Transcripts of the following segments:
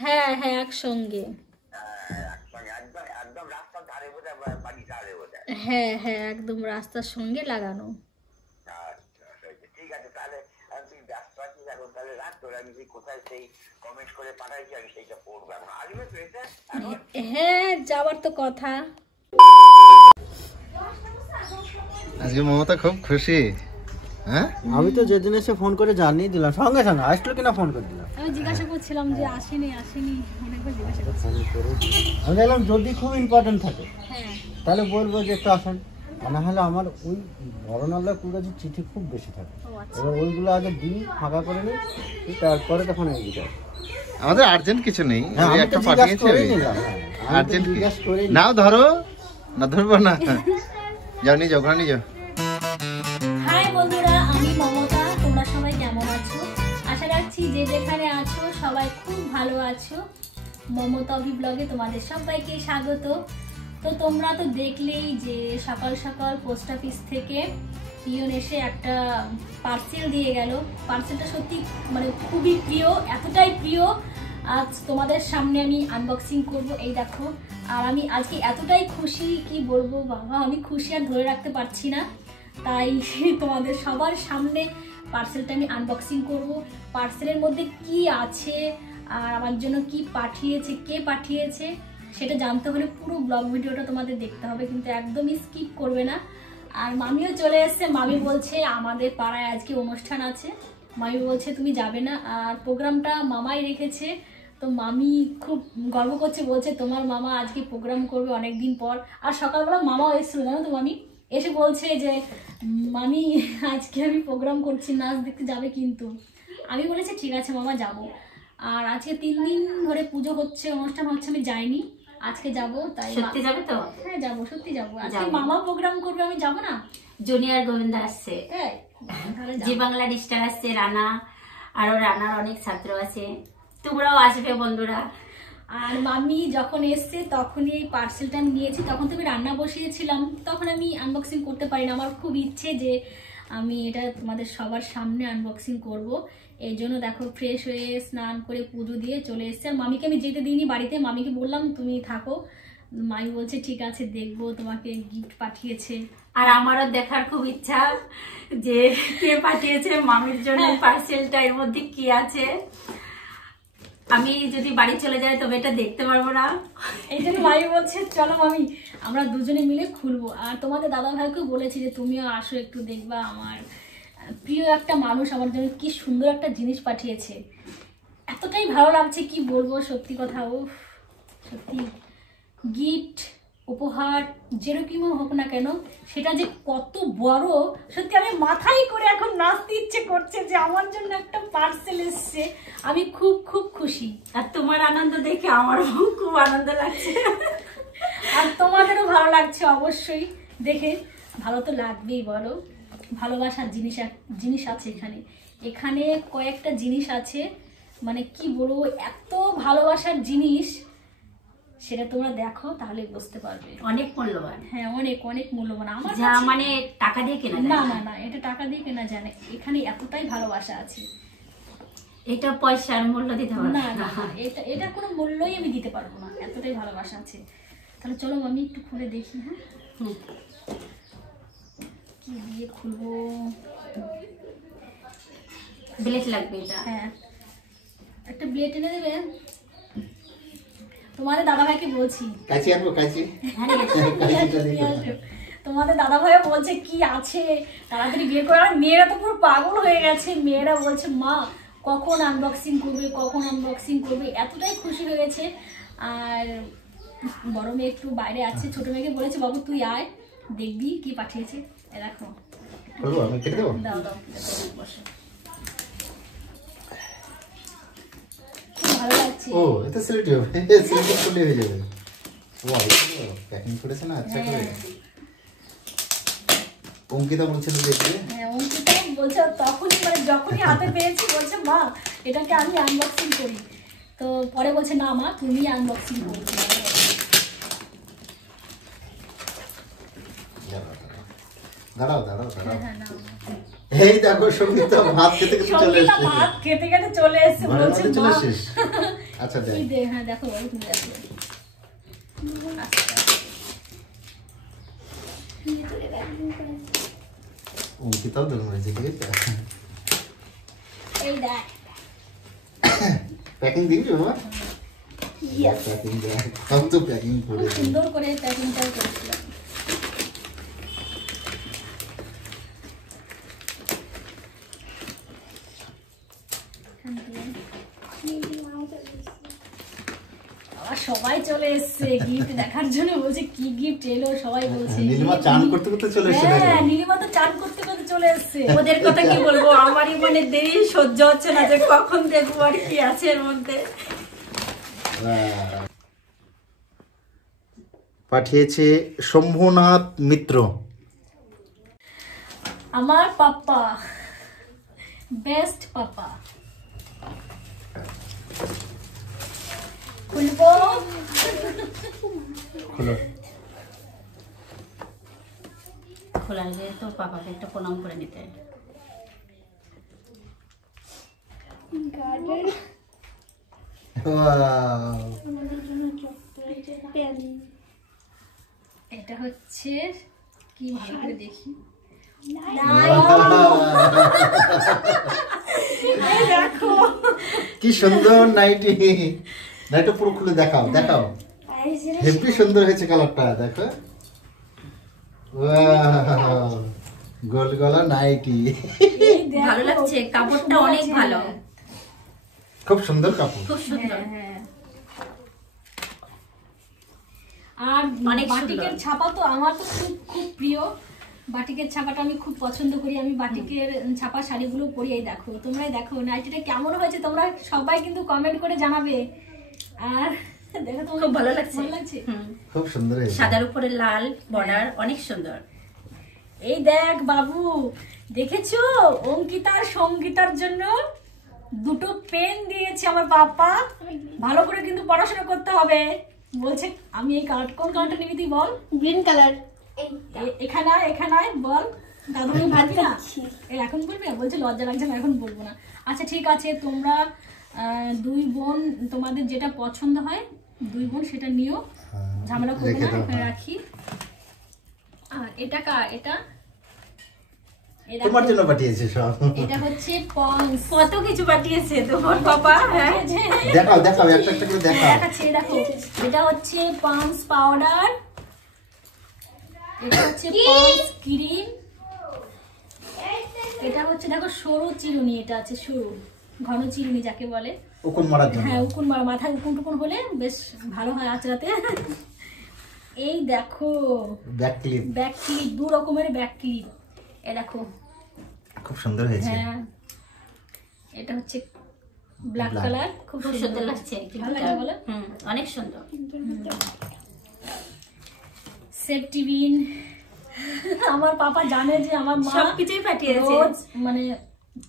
হ্যাঁ হ্যাঁ একসঙ্গে। হ্যাঁ হ্যাঁ একদম রাস্তার সঙ্গে লাগানো। হ্যাঁ যাওয়ার তো কথা। আজকে মমতা খুব খুশি। হ্যাঁ আমি তো যেদিন এসে ফোন করে জানিয়ে দিলাম, সঙ্গে সঙ্গে আসলো কিনা ফোন করে দিলাম। আমি জিজ্ঞাসা করছিলাম যে আসেনি অনেকবার জিজ্ঞাসা করছি। আমি দেখলাম যদি খুব ইম্পর্টেন্ট থাকে হ্যাঁ তাহলে বলবো যে একটু আসেন, না হলে আমার ওই বড়নাল্লা কুড়াজি চিঠি খুব বেশি থাকে। এবার ওইগুলো আগে দিই, ফাঁকা করে নিই, তারপরে তখন এই দিতে আমাদের আর্জেন্ট কিছু নেই, একটা পাঠিয়েছে আর্জেন্ট নাও, ধরো না ধরবো না, যাও নিয়ে যাও, ঘরে নিয়ে যাও। হাই বন্ধুরা, আমি মমতা। তোমরা সবাই কেমন আছো? আশা রাখছি যে যেখানে আছো সবাই খুব ভালো আছো। মমতা অভি ব্লগে তোমাদের সবাইকে স্বাগত। তো তোমরা তো দেখলেই যে সকাল সকাল পোস্ট অফিস থেকে পিয়ন এসে একটা পার্সেল দিয়ে গেল। পার্সেলটা সত্যি মানে খুবই প্রিয়, এতটাই প্রিয় আজ তোমাদের সামনে আমি আনবক্সিং করব। এই দেখো, আর আমি আজকে এতটাই খুশি, কি বলবো বাবা, আমি খুশি আর ধরে রাখতে পারছি না। তাই তোমাদের সবার সামনে পার্সেলটা আমি আনবক্সিং করব। পার্সেলের মধ্যে কি আছে আর আমার জন্য কি পাঠিয়েছে, কে পাঠিয়েছে, সেটা জানতে হলে পুরো ব্লগ ভিডিওটা তোমাদের দেখতে হবে, কিন্তু একদমই স্কিপ করবে না। আর মামিও চলে এসেছে। মামি বলছে আমাদের পাড়ায় আজকে অনুষ্ঠান আছে, মামি বলছে তুমি যাবে না, আর প্রোগ্রামটা মামাই রেখেছে। তো মামি খুব গর্ব করছে, বলছে তোমার মামা আজকে প্রোগ্রাম করবে অনেক দিন পর। আর সকালবেলা মামাও এসেছিল জানো তো, মামি এসে বলছে যে মামি আজকে আমি প্রোগ্রাম করছি, নাচ দেখতে যাবে কিন্তু। আমি বলেছি ঠিক আছে মামা যাব। আর আজকে 3 দিন ধরে পুজো হচ্ছে, অনুষ্ঠান হচ্ছে, আমি যাইনি, আজকে যাব। তাই সত্যি যাবে তো? হ্যাঁ যাবো, সত্যি যাবো। আজকে মামা প্রোগ্রাম করবে, আমি যাব না? জুনিয়র গোবিন্দা আসছে, তাহলে জি বাংলা ডিস্টার আসছে, রানা, আরো রানার অনেক ছাত্র আছে, তোমরাও আসবে বন্ধুরা। আর মামি যখন এসছে তখনই এই পার্সেলটা আমি নিয়েছি, তখন তুমি রান্না বসিয়েছিলাম, তখন আমি আনবক্সিং করতে পারি না। আমার খুব ইচ্ছে যে আমি এটা তোমাদের সবার সামনে আনবক্সিং করব। এই জন্য দেখো ফ্রেশ হয়ে স্নান করে পুজো দিয়ে চলে এসছে। আর মামিকে আমি যেতে দিইনি বাড়িতে, মামিকে বললাম তুমি থাকো। মামি বলছে ঠিক আছে দেখবো, তোমাকে গিফট পাঠিয়েছে। আর আমারও দেখার খুব ইচ্ছা যে কে পাঠিয়েছে মামির জন্য পার্সেলটা, এর মধ্যে কি আছে। আমি যদি বাড়ি চলে যাই তবে এটা দেখতে পারবো না, এই জন্য মামি বলছে চলো মামি আমরা দুজনে মিলে খুলবো। আর তোমাদের দাদা ভাইকেও বলেছি যে তুমিও আসো একটু দেখবা, আমার প্রিয় একটা মানুষ আমার জন্য কি সুন্দর একটা জিনিস পাঠিয়েছে। এতটাই ভালো লাগছে কি বলবো, সত্যি কথা। ও সত্যি গিফট উপহার যেরকমই হোক না কেন, সেটা যে কত বড়, সত্যি আমি মাথায় করে এখন নাচতে ইচ্ছে করছে যে আমার জন্য একটা পার্সেল এসছে। আমি খুব খুব খুশি। আর তোমার আনন্দ দেখে আমারও খুব আনন্দ লাগছে, আর তোমাদেরও ভালো লাগছে অবশ্যই দেখে। ভালো তো লাগবেই বলো, ভালোবাসার জিনিস আছে এখানে। এখানে কয়েকটা জিনিস আছে, মানে কি বলবো, এত ভালোবাসার জিনিস, সেটা তোমরা দেখো তাহলে বুঝতে পারবে। অনেক মূল্যবান। হ্যাঁ অনেক অনেক মূল্যবান। আমার যা মানে টাকা দিয়ে কেনা না না না, এটা টাকা দিয়ে কেনা যায় না, এখানে এতটাই ভালোবাসা আছে। এটা পয়সার মূল্য দিতে পারবো না না, এটা কোনো মূল্যই আমি দিতে পারবো না, এতটাই ভালোবাসা আছে। তাহলে চলো আমি একটু খুলে দেখি। হ্যাঁ কি দিয়ে খুলবো, ব্লেড লাগবে এটা। হ্যাঁ একটা ব্লেড এনে দেবে। তোমাদের দাদা ভাইকে বলছি, কাঁচি আনবো, কাঁচি। তোমাদের দাদা ভাইও বলছে কি আছে তাড়াতাড়ি বিয়ে করে। আর মেয়েরা তো পুরো পাগল হয়ে গেছে, মেয়েরা বলছে মা কখন আনবক্সিং করবে, কখন আনবক্সিং করবে, এতটাই খুশি হয়ে গেছে। আর বড় মেয়ে একটু বাইরে আছে, ছোট মেয়েকে বলেছে বাবু তুই আয় দেখবি কি পাঠিয়েছে। দেখো দাও দাও, বসো। ভালো লাগছে। ও এটা সিলেক্ট হবে, সিলেক্ট করলে হয়ে যাবে। ওয়াও প্যাকিং করেছে না আচ্ছা করে। অঙ্কিতা বলছিল দেখবে। হ্যাঁ অঙ্কিতা বলছে তখনই, মানে যখনই হাতে পেয়েছি বলছে মা এটাকে আমি আনবক্সিং করি। তো পরে বলছে না মা তুমি আনবক্সিং করো। দাঁড়াও দাঁড়াও দাঁড়াও। হ্যাঁ নাও। এই দেখো সঙ্গীতা ভাত খেতে খেতে চলে সঙ্গীতা এসেছে। ভাত খেতে খেতে চলে এসেছে, ঘরের বলছে মধ্যে চলে মা এসেছিস? আচ্ছা দেখ। তুই দে। হ্যাঁ দেখো বাবু, তুমি দেখো। আচ্ছা। অঙ্কিতাও দোল মেরেছে, ঠিক আছে? এই দেখ। প্যাকিং দিবি বাবা? প্যাকিং দেখ, সব তো প্যাকিং করে খুব দে। সুন্দর করে প্যাকিংটাও করেছিলাম। আবার সবাই চলে এসছে গিফট দেখার জন্য, বলছে কি গিফট এলো, সবাই বলছে। নীলিমা চান করতে করতে চলে এসেছে দেখো। হ্যাঁ নীলিমা তো চান করতে করতে চলে এসছে। ওদের কথা কি বলবো, আমারই মানে দেরি সহ্য হচ্ছে না যে কখন দেখবো আর কি আছে এর মধ্যে। পাঠিয়েছে শম্ভুনাথ মিত্র। আমার পাপা, বেস্ট পাপা। খুলবো? খোলো। খোলার আগে তোর পাপাকে একটা প্রণাম করে নিতে। Wow! এটা হচ্ছে কি, ভালো করে দেখি। দেখো কি সুন্দর নাইটি। নাইটা পুরো খুলে দেখাও, দেখাও। হেভি সুন্দর হয়েছে কালারটা, দেখো। Wow! গোল গলা নাইটি। এই দেখো, ভালো লাগছে, কাপড়টা অনেক ভালো, খুব সুন্দর কাপড়। খুব সুন্দর। হ্যাঁ। আর অনেক বাটিকের সুন্দর। ছাপা তো আমার তো খুব খুব প্রিয়। বাটিকের ছাপাটা আমি খুব পছন্দ করি। আমি বাটিকের ছাপা শাড়িগুলো পরি। এই দেখো, তোমরাই দেখো নাইটিটা কেমন হয়েছে, তোমরা সবাই কিন্তু কমেন্ট করে জানাবে। আর দেখো তোমার খুব ভালো লাগছে। ভালো লাগছে। হুম। খুব সুন্দর হয়েছে। সাদার উপরে লাল বর্ডার, অনেক সুন্দর। এই দেখ বাবু, দেখেছো অঙ্কিতার সঙ্গীতার জন্য দুটো পেন দিয়েছে আমার পাপা। ভালো করে কিন্তু পড়াশোনা করতে হবে বলছে। আমি এই কালার, কোন কালারটা নিবি তুই বল? Green colour. এখানে এখানে বল। দাদু আমি ভাত না এই এখন বলবি না? বলছে লজ্জা লাগছে না, এখন বলবো না। আচ্ছা ঠিক আছে, তোমরা দুই বোন তোমাদের যেটা পছন্দ হয় দুই বোন সেটা নিও, ঝামেলা করবে রেখে না। দাও, এখানে হ্যাঁ। রাখি। আর এটা এটা এই দেখো, তোমার জন্য পাঠিয়েছে সব। এটা হচ্ছে পন্স। কত কিছু পাঠিয়েছে তোমার পাপা। হ্যাঁ, দেখাও দেখাও, একটা একটা করে দেখাও। দেখাচ্ছি, দেখো এটা হচ্ছে পন্স পাউডার, এটা হচ্ছে পন্স ক্রিম, এটা হচ্ছে দেখো সরু চিরুনি। এটা আছে সরু ঘন চিরুনি যাকে বলে। উকুন মারার জন্য। হ্যাঁ উকুন মারা, মাথায় উকুন টুকুন হলে বেশ ভালো হয় আঁচড়াতে। এই দেখো ব্যাক ক্লিপ। ব্যাক ক্লিপ, দু রকমের ব্যাক ক্লিপ। এ দেখো, খুব সুন্দর হয়েছে। হ্যাঁ এটা হচ্ছে ব্ল্যাক Black. কালার, খুব খুব সুন্দর লাগছে। ভালো লাগে বলো? হুম, অনেক সুন্দর। সেফটি বিন। আমার পাপা জানে যে আমার মা সবকিছুই পাঠিয়েছে। রোজ মানে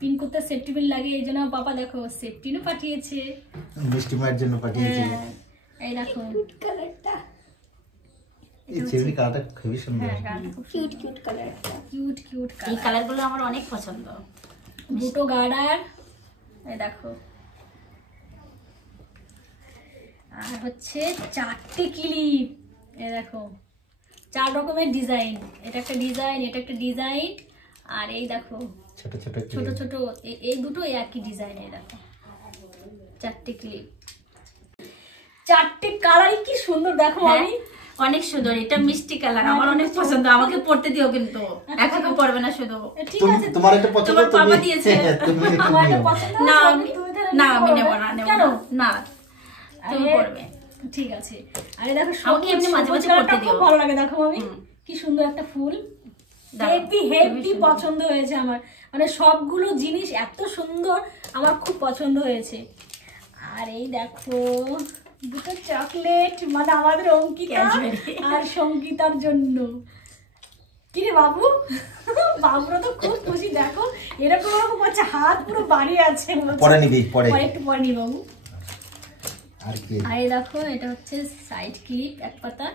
পিন করতে সেফটি বিন লাগে, এই জন্য পাপা দেখো সেফটিনও পাঠিয়েছে। মিষ্টি মায়ের জন্য পাঠিয়েছে। হ্যাঁ, এই দেখো কালারটা এই চিরুনি কালারটা খুবই সুন্দর। হ্যাঁ গানটা খুব কিউট কিউট কালারটা। কিউট কিউট এই কালার। কালারগুলো আমার অনেক পছন্দ। দুটো গার্ডার, এই দেখো। আর হচ্ছে 4টে ক্লিপ, এই দেখো 4 রকমের ডিজাইন। এটা একটা ডিজাইন, এটা একটা ডিজাইন, আর এই দেখো ছোট ছোট ছোট ছোট এই দুটো একই ডিজাইন। এই দেখো 4টে ক্লিপ, 4টে কালারই কি সুন্দর দেখো। হ্যাঁ, আমি অনেক সুন্দর। এটা মিষ্টি কালার, আমার অনেক পছন্দ। আমাকে পড়তে দিও কিন্তু, একা একা পড়বে না শুধু। ঠিক আছে, তোমার এটা পছন্দ, তোমার পাপা তুমি দিয়েছে। তুমি এটা তোমার এটা নিও। পছন্দ না হয়েছে? আমি তুমি তাহলে না, নিতে আমি পারবে নেবো না, নেবো কেন? না। না, তুমি আরে, পড়বে। ঠিক আছে। আরে দেখো আমাকে এমনি মাঝে মাঝে সবুজ পড়তে কালারটা দিও। খুব ভালো লাগে দেখো আমি, কি সুন্দর একটা ফুল। দাও, হেভি হেভি পছন্দ হয়েছে আমার, মানে সবগুলো জিনিস এত সুন্দর, আমার খুব পছন্দ হয়েছে। আর এই দেখো দুটো চকলেট, মানে আমাদের অঙ্কিতা Cadbury। আর সঙ্গীতার জন্য। কি রে বাবু, বাবুরা তো খুব খুশি। দেখো এরকম এরকম করছে, হাত পুরো বাড়িয়ে আছে। পরে নিবি, পরে। একটু পরে নি বাবু। আর কি? আর এই দেখো এটা হচ্ছে সাইড ক্লিপ, এক পাতা,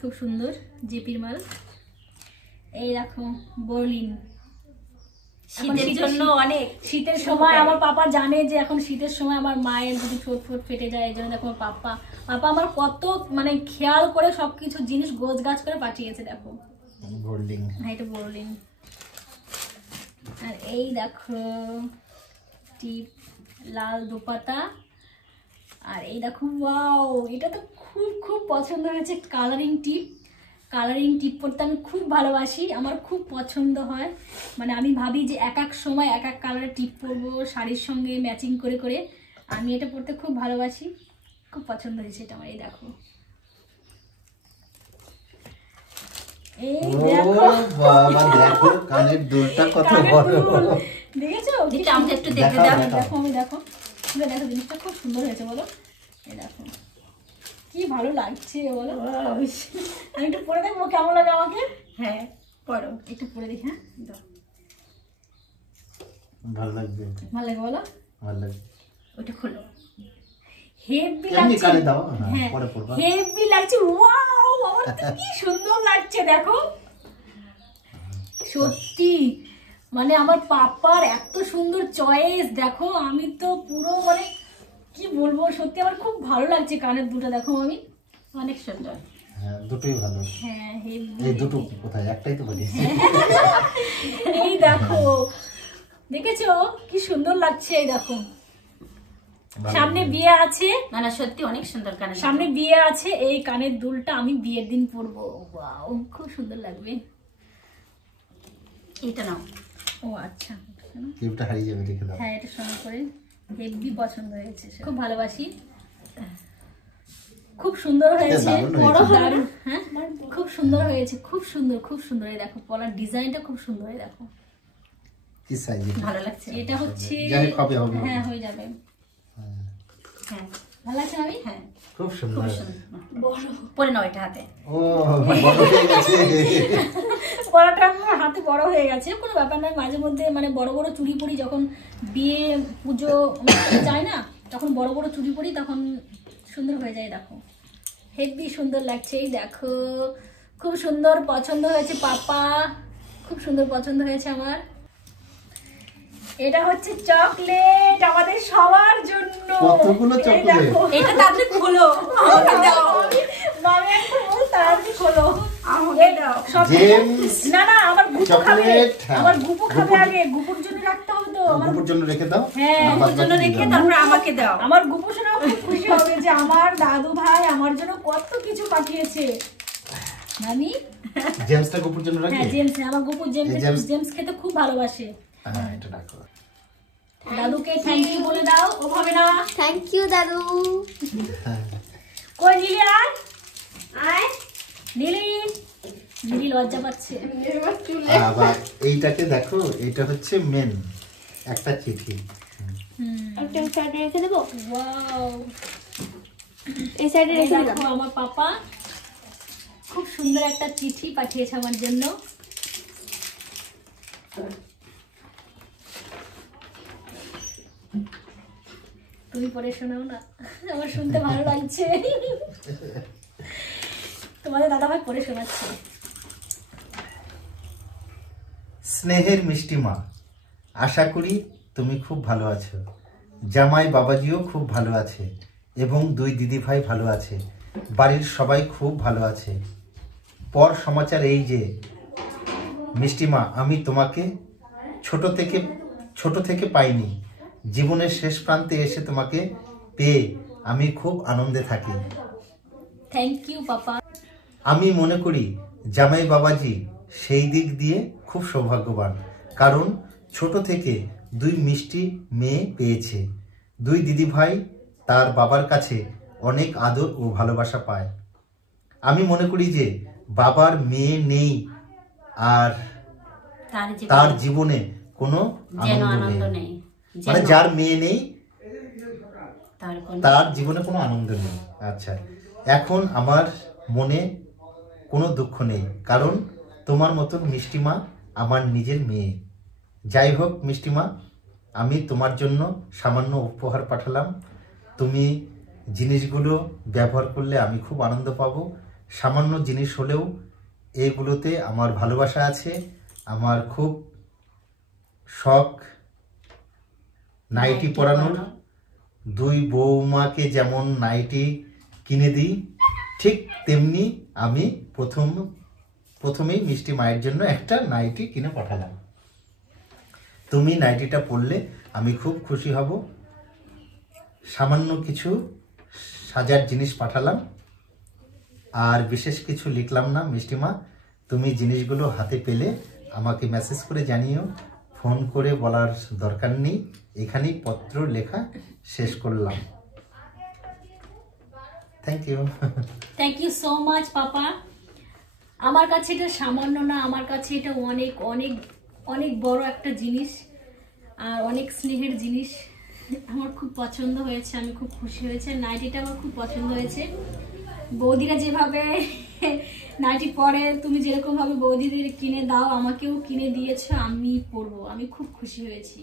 খুব সুন্দর জিপির মাল। এই দেখো বর্লিন, শীতের জন্য অনেক, শীতের সময় আমার পাপা জানে যে এখন শীতের সময় আমার মায়ের যদি ঠোঁট ফোট ফেটে যায়, এই জন্য দেখো পাপা আমার কত মানে খেয়াল করে সবকিছু জিনিস গোছ গাছ করে পাঠিয়েছে। দেখো বোল্ডিং, হ্যাঁ এটা বর্লিন। আর এই দেখো টিপ, লাল দোপাতা। আর এই দেখো ওয়াও, এটা তো খুব খুব পছন্দ হয়েছে, কালারিং টিপ। কালারিং টিপ পরতে আমি খুব ভালোবাসি, আমার খুব পছন্দ হয়। মানে আমি ভাবি যে এক এক সময় এক এক কালারের টিপ পরবো শাড়ির সঙ্গে ম্যাচিং করে করে। আমি এটা পরতে খুব ভালোবাসি, খুব পছন্দ হয়েছে এটা আমার। এই দেখো, এই দেখো বাবা দেখো কানের দুলটা কত বড়, দেখেছো? এটা আমাকে একটু দেখে দাও। দেখো আমি দেখো দেখো জিনিসটা খুব সুন্দর হয়েছে বলো। এই দেখো কি ভালো লাগছে বলো। আমি একটু পরে দেখবো কেমন লাগে আমাকে। হ্যাঁ পরো, একটু পরে দেখি। হ্যাঁ দাও, ভালো লাগবে, ভালো লাগে বলো। ভালো লাগবে। ওটা খোলো। হেভি এমনি লাগছে, কানে দাও, হ্যাঁ হ্যাঁ পরে পরবা। হেভি লাগছে। ওয়াও আমার তো কি সুন্দর লাগছে দেখো, সত্যি মানে আমার পাপার এত সুন্দর চয়েস দেখো। আমি তো পুরো মানে কি বলবো, সত্যি আমার খুব ভালো লাগছে কানের দুটো দেখো আমি, অনেক সুন্দর। হ্যাঁ দুটোই ভালো। হ্যাঁ হেভি। এই দুটো কোথায়, একটাই তো বলি। এই দেখো দেখেছো কি সুন্দর লাগছে। এই দেখো সামনে বিয়ে আছে, না না সত্যি অনেক সুন্দর কানে। সামনে বিয়ে আছে, এই কানের দুলটা আমি বিয়ের দিন পরবো। ওয়াও খুব সুন্দর লাগবে। এটা নাও। ও আচ্ছা, ক্লিপটা হারিয়ে যাবে, রেখে দাও। হ্যাঁ এটা সঙ্গে করে হেভি পছন্দ হয়েছে, খুব ভালোবাসি। খুব সুন্দর হয়েছে, দারুণ হয়েছে। দারুণ, হ্যাঁ খুব সুন্দর হয়েছে, খুব সুন্দর খুব সুন্দর। এই দেখো পলার ডিজাইনটা খুব সুন্দর। এই দেখো কি সাইজ? ভালো লাগছে। এটা হচ্ছে, যাই হোক, হবে হবে। হ্যাঁ হয়ে যাবে। হ্যাঁ ভালো লাগছে আমি, হ্যাঁ খুব সুন্দর। খুব সুন্দর। পরে নাও এটা হাতে। ও বড় হয়ে গেছে। পরাটা আমার হাতে বড় হয়ে গেছে, কোনো ব্যাপার নয়। মাঝে মধ্যে মানে বড় বড় চুড়ি পরি, যখন বিয়ে পুজো যায় না তখন বড় বড় চুড়ি পরি, তখন সুন্দর হয়ে যায়। দেখো হেভি সুন্দর লাগছে। এই দেখো খুব সুন্দর পছন্দ হয়েছে পাপা, খুব সুন্দর পছন্দ হয়েছে আমার। এটা হচ্ছে চকলেট আমাদের সবার জন্য। কতগুলো এই চকলেট? দেখো, এটা তাড়াতাড়ি খোলো, আমাকে দাও। মামি একটা বল তাড়াতাড়ি খোলো। আমাকে দাও। সব জেমস না না আমার গুপু খাবে, চকলেট, হ্যাঁ। আমার গুপু খাবে গুপুর- আগে, গুপুর জন্য রাখতে হবে তো। আমার গুপুর জন্য রেখে দাও। হ্যাঁ, আর বাদ ওর জন্য বাকি রেখে দিয়ে দাও। তারপর আমাকে দাও। আমার গুপু শোনা খুব খুশি হবে যে আমার দাদু ভাই আমার জন্য কত কিছু পাঠিয়েছে। মামি জেমসটা গুপুর জন্য রাখি। হ্যাঁ জেমস, আমার গুপু জেমস, এই জেমস- জেমস খেতে খুব ভালোবাসে। হ্যাঁ এটা রাখো। দাদুকে থ্যাংক ইউ বলে দাও। ও ভাবে না থ্যাংক ইউ দাদু। কই নীলি আয় আয়, নীলি নীলি লজ্জা পাচ্ছে। আবার এইটাকে দেখো, এইটা হচ্ছে মেন একটা চিঠি। একটা সাইডে রেখে দেবো, ওয়াও এই সাইডে এই রেখে দিলাম। দেখো আমার পাপা খুব সুন্দর একটা চিঠি পাঠিয়েছে আমার জন্য। তুমি পড়ে শোনাও না, আমার শুনতে ভালো লাগছে। তোমাদের দাদা ভাই পড়ে শোনাচ্ছে। স্নেহের মিষ্টি মা, আশা করি তুমি খুব ভালো আছো। জামাই বাবাজিও খুব ভালো আছে এবং দুই দিদি ভাই ভালো আছে। বাড়ির সবাই খুব ভালো আছে। পর সমাচার এই যে, মিষ্টি মা, আমি তোমাকে ছোট থেকে পাইনি। জীবনের শেষ প্রান্তে এসে তোমাকে পেয়ে আমি খুব আনন্দে থাকি। Thank you papa. আমি মনে করি জামাই বাবাজি সেই দিক দিয়ে খুব সৌভাগ্যবান, কারণ ছোট থেকে দুই মিষ্টি মেয়ে পেয়েছে। দুই দিদি ভাই তার বাবার কাছে অনেক আদর ও ভালোবাসা পায়। আমি মনে করি যে বাবার মেয়ে নেই আর তার জীবনে কোনো যেন আনন্দ আনন্দ নেই। নেই, মানে যেন যার মেয়ে নেই তার তার জীবনে কোনো আনন্দ নেই। আচ্ছা, এখন আমার মনে কোনো দুঃখ নেই, কারণ তোমার মতন মিষ্টিমা আমার নিজের মেয়ে। যাই হোক মিষ্টিমা, আমি তোমার জন্য সামান্য উপহার পাঠালাম। তুমি জিনিসগুলো ব্যবহার করলে আমি খুব আনন্দ পাবো। সামান্য জিনিস হলেও এগুলোতে আমার ভালোবাসা আছে। আমার খুব শখ নাইটি পরানোর। দুই বৌমাকে যেমন নাইটি কিনে দিই, ঠিক তেমনি আমি প্রথমেই মিষ্টি মায়ের জন্য একটা নাইটি কিনে পাঠালাম। তুমি নাইটিটা পরলে আমি খুব খুশি হব। সামান্য কিছু সাজার জিনিস পাঠালাম, আর বিশেষ কিছু লিখলাম না। মিষ্টিমা, তুমি জিনিসগুলো হাতে পেলে আমাকে মেসেজ করে জানিও, ফোন করে বলার দরকার নেই। এখানেই পত্র লেখা শেষ করলাম। Thank you. Thank you so much papa. আমার কাছে এটা সামান্য না, আমার কাছে এটা অনেক অনেক অনেক বড় একটা জিনিস আর অনেক স্নেহের জিনিস। আমার খুব পছন্দ হয়েছে, আমি খুব খুশি হয়েছে। নাইটিটা আমার খুব পছন্দ হয়েছে। বৌদিরা যেভাবে নাইটি পরে, তুমি যেরকম ভাবে বৌদিদের কিনে দাও, আমাকেও কিনে দিয়েছো, আমি পরবো। আমি খুব খুশি হয়েছি।